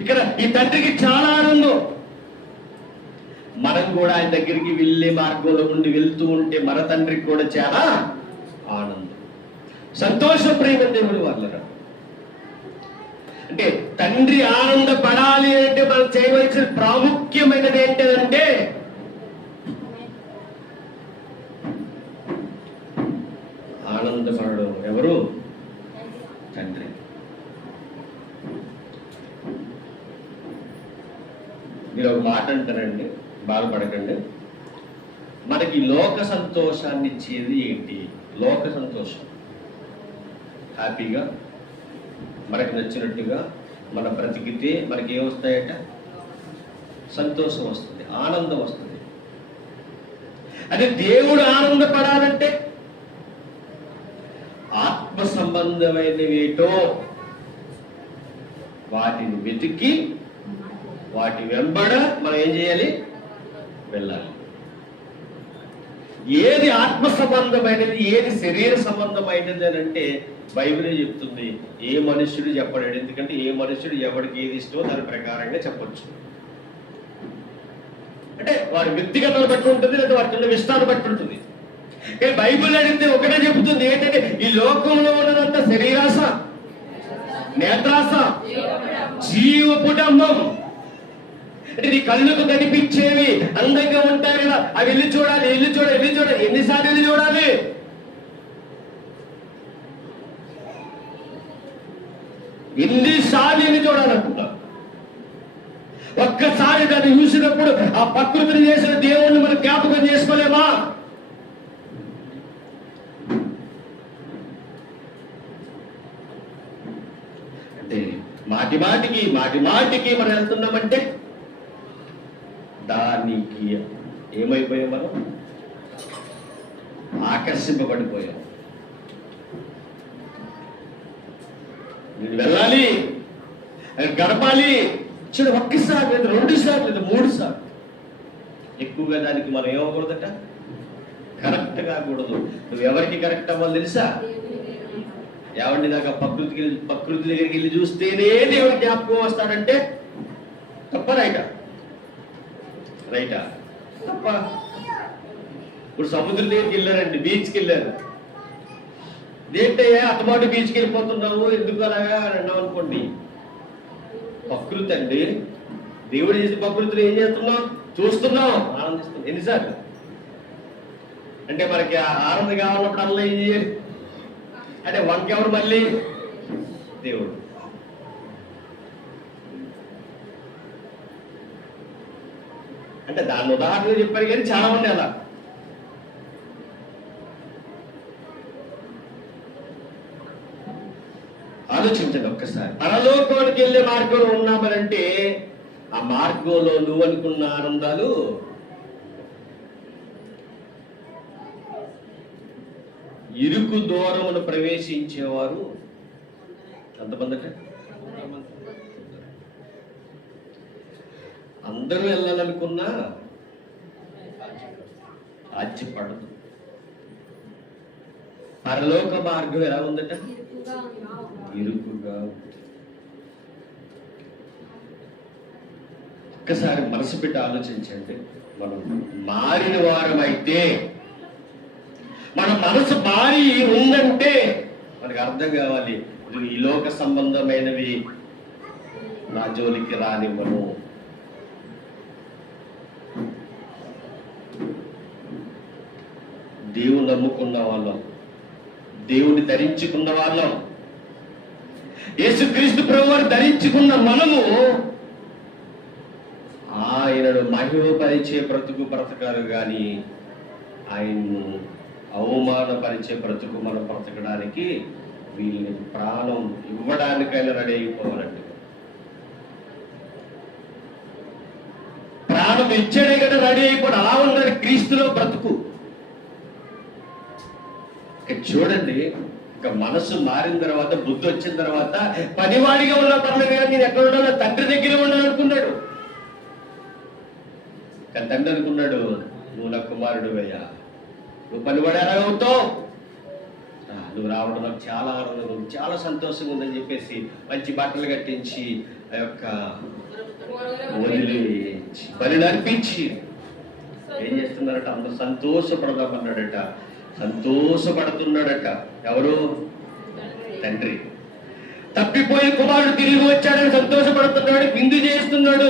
ఇక్కడ ఈ తండ్రికి చాలా ఆనందం. మనం కూడా ఆయన దగ్గరికి వెళ్ళే మార్గంలో ఉండి వెళ్తూ ఉంటే మన తండ్రికి కూడా చాలా ఆనందం, సంతోషం ప్రేమ దేవుని వల్ల. అంటే తండ్రి ఆనందపడాలి అంటే మనం చేయవలసిన ప్రాముఖ్యమైనది ఏంటంటే ఆనందపడడం. ఎవరు? తండ్రి. మీరు ఒక మాట అంటారండి, బాధపడకండి. మనకి లోక సంతోషాన్ని ఇచ్చేది ఏంటి? లోక సంతోషం. హ్యాపీగా మనకు నచ్చినట్టుగా మన బ్రతికితే మనకి ఏమొస్తాయట? సంతోషం వస్తుంది, ఆనందం వస్తుంది. అదే దేవుడు ఆనందపడాలంటే ఆత్మ సంబంధమైనవేటో వాటిని వెతికి వాటి వెంబడ మనం ఏం చేయాలి? వెళ్ళాలి. ఏది ఆత్మ సంబంధమైనది, ఏది శరీర సంబంధమైనది అని అంటే బైబిలే చెప్తుంది. ఏ మనుష్యుడు చెప్పలేడు. ఎందుకంటే ఏ మనుష్యుడు ఎవరికి ఏది ఇష్టమో దాని ప్రకారంగా చెప్పొచ్చు. అంటే వాడి వ్యక్తిగతాన్ని బట్టి ఉంటుంది, లేదా వాటి ఇష్టాన్ని బట్టి ఉంటుంది. కానీ బైబిల్ అడిగితే ఒకటే చెబుతుంది, ఏంటంటే ఈ లోకంలో ఉన్నదంతా శరీరాశ, నేత్రాశ, జీవపుటంబం. అంటే నీ కళ్ళకు కనిపించేవి అందంగా ఉంటాయి కదా, అవి వెళ్ళి చూడాలి, వెళ్ళి చూడాలి, వెళ్ళి చూడాలి. ఎన్నిసార్లు వెళ్ళి చూడాలి? ఎన్నిసార్లు వెళ్ళి చూడాలనుకున్నా? ఒక్కసారి దాన్ని చూసినప్పుడు ఆ ప్రకృతిని చేసిన దేవుణ్ణి మనం జ్ఞాపకం చేసుకోలేమా? అంటే మాటి మాటికి మనం వెళ్తున్నామంటే దానికి ఏమైపోయాం? మనం ఆకర్షింపబడిపోయాం. నేను వెళ్ళాలి, గడపాలి. చూడు, ఒక్కసారి లేదా 2 సార్లు లేదా 3 సార్లు. ఎక్కువగా దానికి మనం ఏమవకూడదట? కరెక్ట్ కాకూడదు. నువ్వు ఎవరికి కరెక్ట్ అవ్వాలి తెలుసా? ఏమండి, నాకు ప్రకృతి దగ్గరికి వెళ్ళి చూస్తేనే దేవుడు జ్ఞాపకం వస్తాడంటే తప్ప రైటా? రైటా? తప్ప. ఇప్పుడు సముద్రం దగ్గరికి వెళ్ళారండి, బీచ్కి వెళ్ళారు. ఏంటయ్యా అత్తమాట బీచ్కి వెళ్ళిపోతున్నావు, ఎందుకు అలాగా అని అన్నావు అనుకోండి. ప్రకృతి అండి, దేవుడు చేసిన ప్రకృతిని ఏం చేస్తున్నాం? చూస్తున్నాం, ఆనందిస్తున్నాం. ఎన్నిసార్లు అంటే మనకి ఆనందం కావాలన్నప్పుడు అలా ఏం చేయాలి అంటే వంకెవరు? మళ్ళీ దేవుడు. అంటే దాన్ని ఉదాహరణగా చెప్పారు, కానీ చాలా మంది అలా. ఆలోచించండి ఒక్కసారి. పరలోకానికి వెళ్ళే మార్గంలో ఉన్నామనంటే ఆ మార్గంలో నువ్వు అనుకున్న ఆనందాలు ఇరుకు దూరమును ప్రవేశించేవారు అంతమందట. అందరూ వెళ్ళాలనుకున్నా ఆశ్చర్యపడదు. పరలోక మార్గం ఎలా ఉందట? ఇరుకుగా. ఒక్కసారి మనసు పెట్టి ఆలోచించండి. మనం మారిన వారమైతే, మన మనసు మారి ఉందంటే మనకు అర్థం కావాలి, ఈ లోక సంబంధమైనవి నా జోలికి రానివ్వను. దేవుని నమ్ముకున్న వాళ్ళం, దేవుని ధరించుకున్న వాళ్ళం, యేసుక్రీస్తు ప్రభువారు ధరించుకున్న మనము ఆయనను మహిమపరిచే బ్రతుకు బ్రతకారు కానీ ఆయన్ను అవమానపరిచే బ్రతుకు మనం బ్రతకడానికి వీళ్ళని ప్రాణం ఇవ్వడానికైనా రెడీ అయిపోవాలండి. ప్రాణం ఇచ్చాడే కదా రెడీ అయిపోవడం. అలా ఉన్నది క్రీస్తులో బ్రతుకు. చూడండి, ఇక మనసు మారిన తర్వాత, బుద్ధి వచ్చిన తర్వాత, పనివాడిగా ఉన్న పర్లేదు కానీ నేను ఎక్కడ ఉండాలో తండ్రి దగ్గర ఉండాలనుకున్నాడు. కానీ తండ్రి అనుకున్నాడు, నువ్వు నా కుమారుడు అయ్యా, నువ్వు పనివాడు ఎలా అవుతావు, నువ్వు రావడం నాకు చాలా ఆనందం, చాలా సంతోషంగా ఉందని చెప్పేసి మంచి బట్టలు కట్టించి ఆ యొక్క వదిలి బలి నడిపించి ఏం చేస్తున్నారట, అందరూ సంతోషపడదామన్నాడట. సంతోషపడుతున్నాడట. ఎవరు? తండ్రి. తప్పిపోయిన కుమారుడు తిరిగి వచ్చాడని సంతోషపడుతున్నాడు, విందు చేస్తున్నాడు.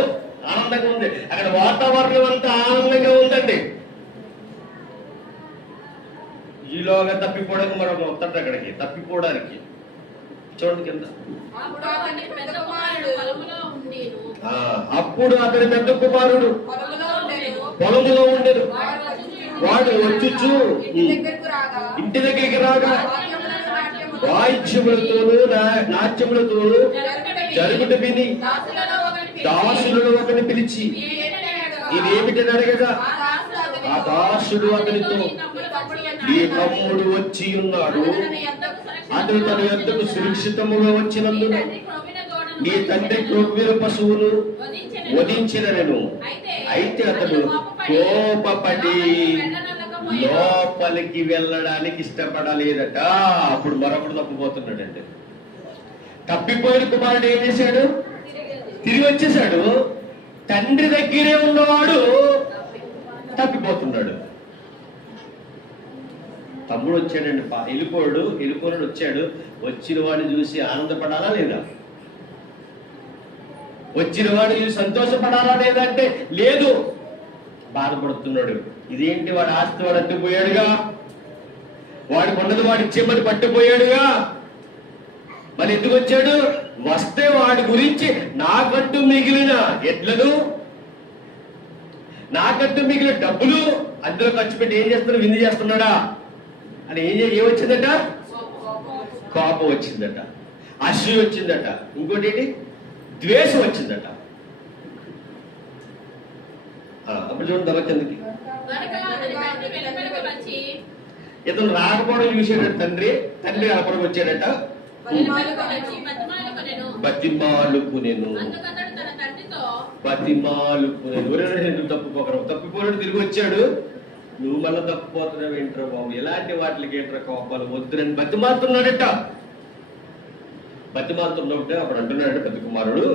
ఆనందంగా ఉంది. అక్కడ వాతావరణం అంతా ఆనందంగా ఉందండి. ఈలోగా తప్పిపోవడానికి మనం వస్తాడు అక్కడికి, తప్పిపోవడానికి. చూడండి కింద. అప్పుడు అతని పెద్ద కుమారుడు పొలములో ఉండేది. వాడు వచ్చుచు ఇంటి దగ్గరికి రాగా వాయిద్యములతోనూ నాట్యములతోనూ జరుగుట విని దాసులను ఒకరిని పిలిచి ఇదేమిటని అడగగా ఆ దాసుడు అతనితో, నీ తమ్ముడు వచ్చి ఉన్నాడు, అతను తన యొద్దకు సురక్షితముగా వచ్చినందున నీ తండ్రి క్రొవ్విన పశువును వధించినను. అయితే అతడు కోపపడి లోపలికి వెళ్ళడానికి ఇష్టపడలేదట. అప్పుడు మరొకడు తప్పిపోతున్నాడండి. తప్పిపోయిన కుమారుడు ఏం చేశాడు? తిరిగి వచ్చేసాడు. తండ్రి దగ్గరే ఉన్నవాడు తప్పిపోతున్నాడు. తమ్ముడు వచ్చాడండి, వెళ్ళిపోయాడు వచ్చాడు. వచ్చిన వాడిని చూసి ఆనందపడాలా లేదా? వచ్చిన వాడిని చూసి సంతోషపడాలా లేదా అంటే లేదు, బాధపడుతున్నాడు. ఇదేంటి, వాడు ఆస్తి వాడు అట్టుపోయాడుగా, వాడి కొన్నది వాడి ఇచ్చేమని పట్టుపోయాడుగా, మరి ఎందుకు వచ్చాడు? వస్తే వాడి గురించి నాకంటూ మిగిలిన ఎడ్లను, నాకంటూ మిగిలిన డబ్బులు అందులో ఖర్చు పెట్టి ఏం చేస్తున్నాడు, విందు చేస్తున్నాడా అని ఏమొచ్చిందట? కోపం వచ్చిందట, అసూయ వచ్చిందట, ఇంకోటి ఏంటి, ద్వేషం వచ్చిందట. అప్పుడు చూడండి దళచందుకి ఇతను రాకపోవడం చూసాడట తండ్రి రాకపోవడం వచ్చాడట. బతిమాలుకునేను ఎందుకు తప్పిపోయాడు, తిరిగి వచ్చాడు. నువ్వు మళ్ళీ తప్పిపోతున్నావు ఏంట్రా బాబు, ఎలాంటి వాటికి ఏంట్రా కోపాలు వద్దురని బతిమాలుతున్నాడట. బతిమాలుతున్నట్టే అప్పుడు అంటున్నాడు పెద్ద కుమారుడు,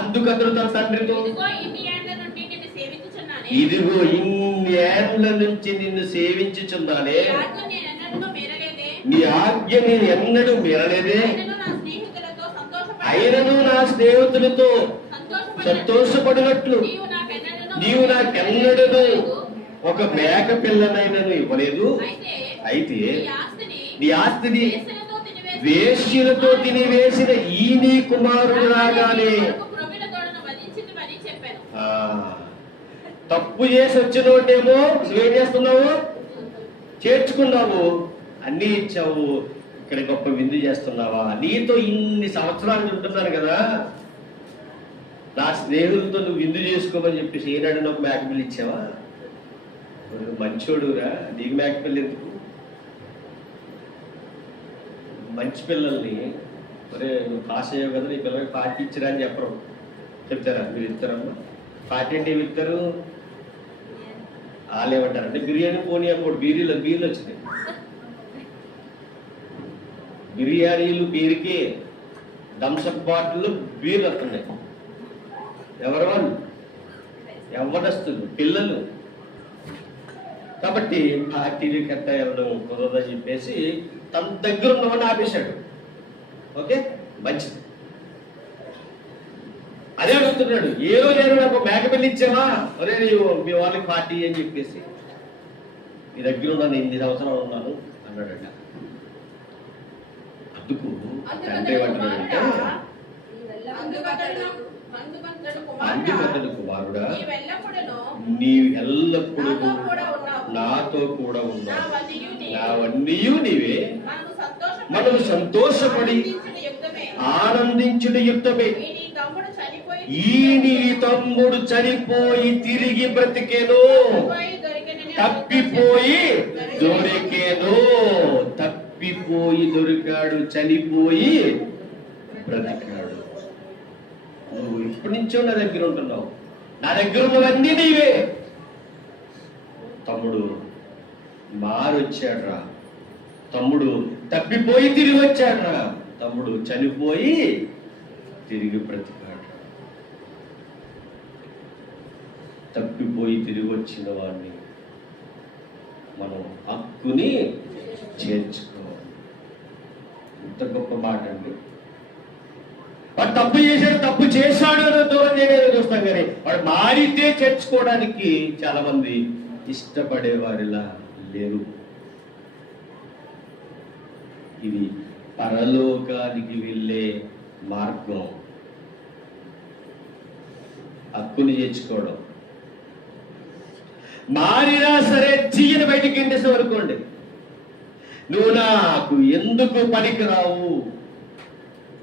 అందుకతడు తన తండ్రితో, ఇదిగో ఇన్ని ఏండ్ల నుంచి నిన్ను సేవించుచున్నానే, నీ ఆజ్ఞ నేను ఎన్నడూ మీరలేదే, అయినను నా స్నేహితులతో సంతోషపడినట్లు నీవు నాకెన్నడూ ఒక మేక పిల్లనైనను ఇవ్వలేదు. అయితే నీ ఆస్తిని వేశ్యలతో తినివేసిన ఈ నీ కుమారుడు రాగానే, తప్పు చేసి వచ్చినోటేమో నువ్వేం చేస్తున్నావు, చేర్చుకున్నావు, అన్ని ఇచ్చావు, ఇక్కడ గొప్ప విందు చేస్తున్నావా, నీతో ఇన్ని సంవత్సరాలు ఉంటున్నాను కదా, నా స్నేహితులతో నువ్వు విందు చేసుకోమని చెప్పేసి ఏనాడు నాకు మేకపిల్లి ఇచ్చావా? మంచోడురా, నీకు మేకపిల్లి ఎందుకు? మంచి పిల్లల్ని ఒరే నువ్వు పాస్ అయ్యావు కదా, నీ పిల్లలకి పార్టీ ఇచ్చిరా అని చెప్పరు, చెప్తారా? మీరు ఇస్తారమ్మా పార్టీ అంటే ఏమి ఇస్తారు? వాళ్ళు ఏమంటారు అంటే బిర్యానీ పోనీ అప్పుడు బీర్లు వచ్చినాయి, బిర్యానీలు పేరుకి థమ్సప్ బాటిల్ బీర్లు వస్తున్నాయి. ఎవరు వాళ్ళు? యవ్వనస్తులు, పిల్లలు. కాబట్టి పార్టీలు కట్ట వెళ్ళడం కుదరదని చెప్పేసి తన దగ్గర ఉన్నవాడిని ఆపేశాడు. ఓకే, మంచిది. అదే అడుగుతున్నాడు, ఏ రోజైనా నాకు మేక పిల్లి ఇచ్చావా? అరే మీ వాళ్ళకి పార్టీ అని చెప్పేసి, మీ దగ్గర ఉన్నాను 8 సంవత్సరాలు ఉన్నాను అన్నాడట. అందుకు తండ్రి ఏమంటున్నాడంటే, అందుకతడు కుమారుడా, నీ ఎల్లప్పుడూ నాతో కూడా ఉన్నావు, నావన్నీయు నీవే, మనము సంతోషపడి ఆనందించుట యుక్తమే. ఈ నీ తమ్ముడు చనిపోయి తిరిగి బ్రతికేను, తప్పిపోయి దొరికేను. తప్పిపోయి దొరికాడు, చనిపోయి బ్రతికాడు. నువ్వు ఇప్పటి నుంచో నా దగ్గర ఉంటున్నావు, నా దగ్గర ఉన్నవన్నీ నీవే. తమ్ముడు మారొచ్చాడ్రా, తమ్ముడు తప్పిపోయి తిరిగి వచ్చాడ్రా, తమ్ముడు చనిపోయి తిరిగి బ్రతికాడు. తప్పిపోయి తిరిగి వచ్చిన వాడిని మనం హక్కుని చేర్చుకోవాలి. ఎంత గొప్ప మాట అండి. వాడు తప్పు చేశాడు, తప్పు చేశాడు అని దూరం చేయడానికి చూస్తాం, కానీ వాడు మారితే చేర్చుకోవడానికి చాలా మంది ఇష్టపడే వారిలా లేరు. ఇది పరలోకానికి వెళ్ళే మార్గం, హక్కుని చేర్చుకోవడం. మారినా సరే చెయ్యని బయటికి ఎండేసావు అనుకోండి, నువ్వు నాకు ఎందుకు పనికిరావు,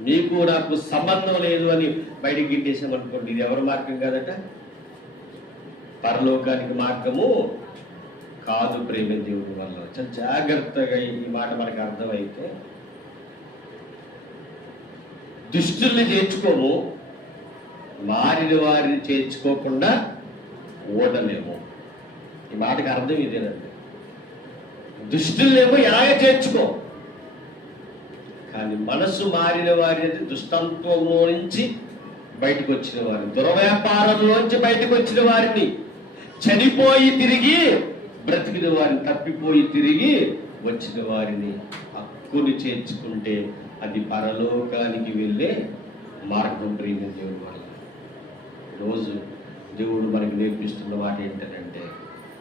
నీకు నాకు సంబంధం లేదు అని బయటికి గిట్టేసామనుకోండి, ఇది ఎవరి మార్గం కాదట? పరలోకానికి మార్గము కాదు. ప్రేమ దేవుడి వల్ల చాలా జాగ్రత్తగా ఈ మాట మనకు అర్థమైతే, దుష్టుల్ని చేర్చుకోము, మారిన వారిని చేర్చుకోకుండా ఓడలేము. ఈ మాటకి అర్థం ఇదేనండి. దుష్టులనేమో ఎలాగ చేర్చుకో, కానీ మనసు మారిన వారిని, దుష్టత్వంలో నుంచి బయటకు వచ్చిన వారిని, దుర్వ్యాపారంలోంచి బయటకు వచ్చిన వారిని, చనిపోయి తిరిగి బ్రతికిన వారిని, తప్పిపోయి తిరిగి వచ్చిన వారిని హక్కుని చేర్చుకుంటే అది పరలోకానికి వెళ్ళే మార్గం. ప్రేమ దేవుడి వల్ల రోజు దేవుడు మనకి నేర్పిస్తున్న మాట ఏంటంటే,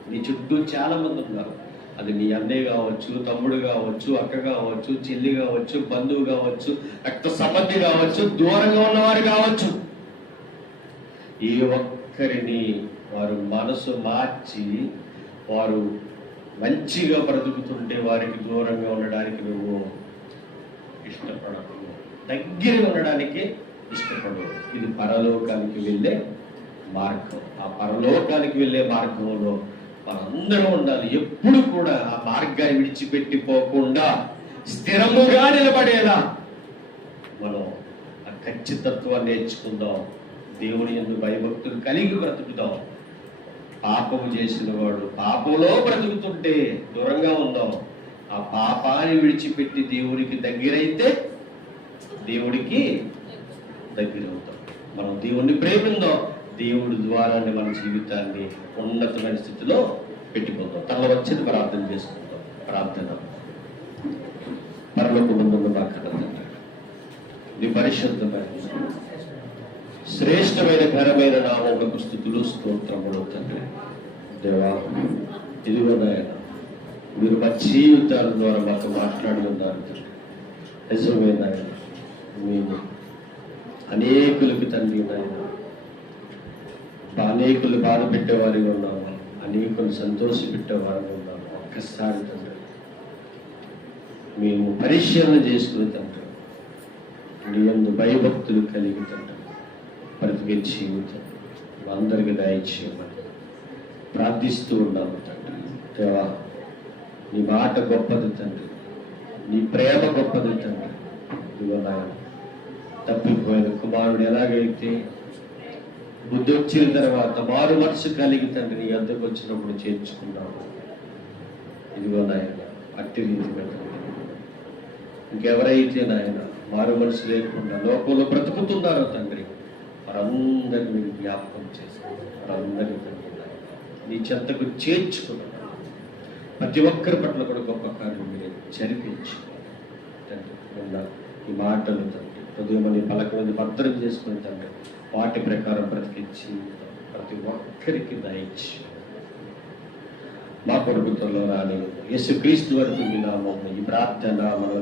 నీ చుట్టూ చాలా మంది ఉన్నారు. అది నీ అన్నయ్య కావచ్చు, తమ్ముడు కావచ్చు, అక్క కావచ్చు, చెల్లి కావచ్చు, బంధువు కావచ్చు, రక్త సంబంధి కావచ్చు, దూరంగా ఉన్నవారు కావచ్చు. ఏ ఒక్కరిని వారు మనసు మార్చి వారు మంచిగా బ్రతుకుతుంటే వారికి దూరంగా ఉండడానికి నువ్వు ఇష్టపడకు, దగ్గర ఉండడానికి ఇష్టపడవు. ఇది పరలోకానికి వెళ్ళే మార్గం. ఆ పరలోకానికి వెళ్ళే మార్గంలో మనందరం ఉండాలి. ఎప్పుడు కూడా ఆ మార్గాన్ని విడిచిపెట్టిపోకుండా స్థిరముగా నిలబడేలా మనం ఆ ఖచ్చితత్వాన్ని నేర్చుకుందాం. దేవుని యందు భయభక్తులు కలిగి బ్రతుకుదాం. పాపము చేసిన వాడు పాపంలో బ్రతుకుతుంటే దూరంగా ఉందాం. ఆ పాపాన్ని విడిచిపెట్టి దేవునికి దగ్గరైతే దేవుడికి దగ్గర అవుతాం. మనం దేవుణ్ణి ప్రేమిందాం. దేవుడి ద్వారానే మన జీవితాన్ని ఉన్నతమైన స్థితిలో పెట్టుకుందాం. తన వచ్చేది ప్రార్థన చేసుకుందాం. ప్రార్థన. పరలోకమందున్న మా కన్న నీ పరిశుద్ధమైన శ్రేష్టమైన ఘనమైన నామములకు స్తుతులు స్తోత్రములు తండ్రి. దేవా, ఇదిగో నాయన, మీరు మా జీవితాల ద్వారా మాకు మాట్లాడి ఉన్నారు తండ్రి. నిజమే నాయన, మేము అనేకులకి తండ్రి నాయన, అనేకులు బాధ పెట్టేవారిగా ఉన్నాము, అనేకులు సంతోష పెట్టేవారిగా ఉన్నాము. ఒక్కసారి తండ్రి మేము పరిశీలన చేసుకుని తండ్రి, నీ యందు భయభక్తులు కలిగి తండ్రి బ్రతికే జీవితం అందరికీ దయచేయమని ప్రార్థిస్తూ ఉన్నాము తండ్రి. దేవా, నీ మాట గొప్పది తండ్రి, నీ ప్రేమ గొప్పది తండ్రి. ఇదిగో నాయన, తప్పిపోయిన కుమారుడు ఎలాగైతే బుద్ధి వచ్చిన తర్వాత మారు మనసు కలిగి తండ్రి నీ వద్దకు వచ్చినప్పుడు చేర్చుకున్నాము. ఇదిగో నాయన, అట్టి రీతిగా ఇంకెవరైతే నాయన మారు మనసు లేకుండా లోకంలో బ్రతుకుతున్నారో తండ్రి, వారందరినీ మీరు జ్ఞాపకం చేసుకోండి. వారందరినీ తండ్రి నీ చెంతకు చేర్చుకున్నాను. ప్రతి ఒక్కరి పట్ల కూడా గొప్ప కార్యం మీరు జరిపించుకోవాలి తండ్రి. విన్న ఈ మాటలు తండ్రి హృదయం పలక మీద భద్రం చేసుకుని తండ్రి వాటి ప్రకారం బ్రతికించి ప్రతి ఒక్కరికి దయచి మా కొడుకుతో రాని యేసుక్రీస్తు వరకు మీ నామం ఈ ప్రార్థన మనం